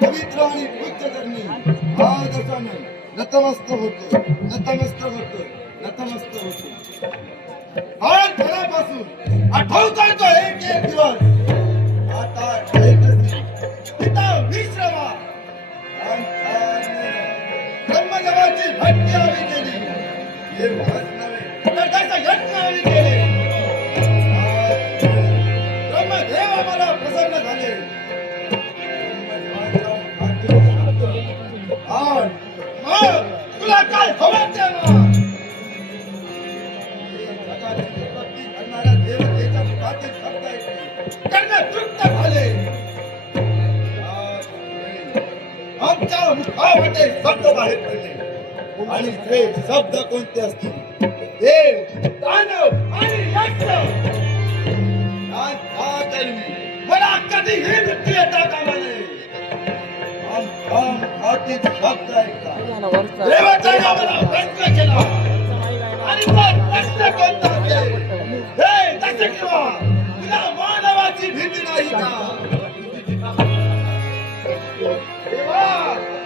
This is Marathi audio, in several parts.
पवित्र आणि पूज्य धर्मी आदर्शाने नतमस्तक होतो, नतमस्तक होतो, नतमस्तक होतो. आज घरापासून आठवतोय तो एक एक दिवस. आता पिता विश्रमा ब्रह्मदेवाची भक्ती आम्ही केली. हे महत्व नव्हे तर त्याचा यज्ञ आम्ही केले. ब्रह्मदेव आम्हाला प्रसन्न झाले. तुला काय हवं ते माग. जगाची उत्पत्ती करणाऱ्या देवतेच्या मुखातील शब्द ऐकले त्यांना तृप्त झाले. आमच्या मुखामध्ये शब्द बाहेर पडले आणि ते शब्द कोणते असतील? देव, दानव आणि यक्ष. मला कधीही मृत्यू येता कामा नये. शब्द ऐकता देवाच्या नावाला प्रश्न केला आणि प्रश्न कोणता असेल? हे दशग्रीवा, तुला मानवाची भीती नाही का? देवा,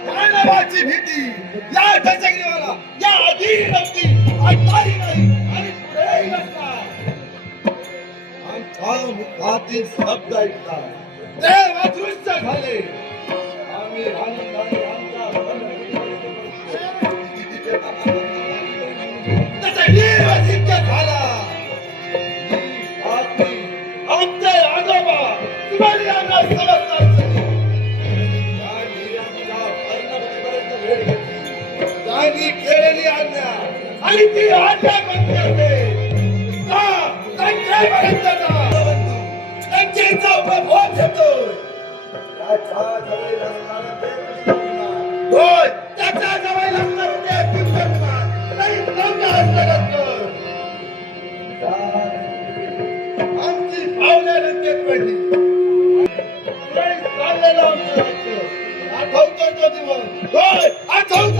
मानवाची भीती या दशग्रीवाला या आधी नव्हती, आताही नाही आणि पुढेही नसणार. आमच्या मुखातील शब्द ऐकता देव अदृश्य झाले. आम्ही आनंदाने केलेली आज्ञा आणि ती आज्ञा कोणती असते? त्यांचा उपभोग घेतोय. त्याच्या जवळ असणार ते पुष्पकुमार नाही रंग हस्तगत कर. आमची भावना रंगेत पडली. चाललेलं आमचं राज्य आठवतोय तो दिवस. आठवतो